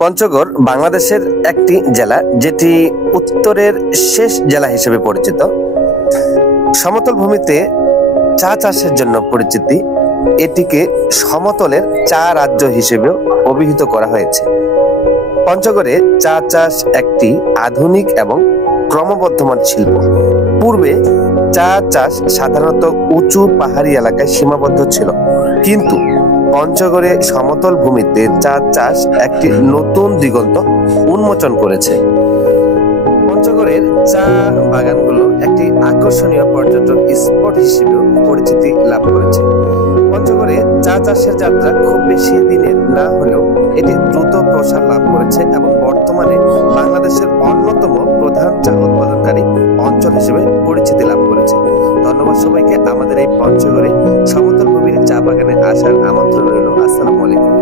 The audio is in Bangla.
পঞ্চগড় বাংলাদেশের একটি জেলা, যেটি উত্তরের শেষ জেলা হিসেবে পরিচিত। সমতল ভূমিতে চা চাষের জন্য পরিচিতি। এটিকে সমতলের চা রাজ্য হিসেবেও অভিহিত করা হয়েছে। পঞ্চগড়ে চা চাষ একটি আধুনিক এবং ক্রমবর্ধমান শিল্প। পূর্বে চা চাষ সাধারণত উঁচু পাহাড়ি এলাকায় সীমাবদ্ধ ছিল, কিন্তু পঞ্চগড়ে সমতল ভূমিতে চা চাষ একটি নতুন দিগন্ত উন্মোচন করেছে। পঞ্চগড়ের চা বাগানগুলো একটি আকর্ষণীয় পর্যটন স্পট হিসেবে পরিচিতি লাভ করেছে। পঞ্চগড়ে চা চাষের যাত্রা খুব বেশি দিনের না হলেও এটি দ্রুত প্রসার লাভ করেছে এবং বর্তমানে বাংলাদেশের অন্যতম প্রধান চা উৎপাদনকারী অঞ্চল হিসেবে পরিচিতি লাভ করেছে। ধন্যবাদ সবাইকে। আমাদের এই পঞ্চগড়ে সমতল ভূমির চা বাগানে আসার আমন্ত্রণ রইল। আসসালামু আলাইকুম।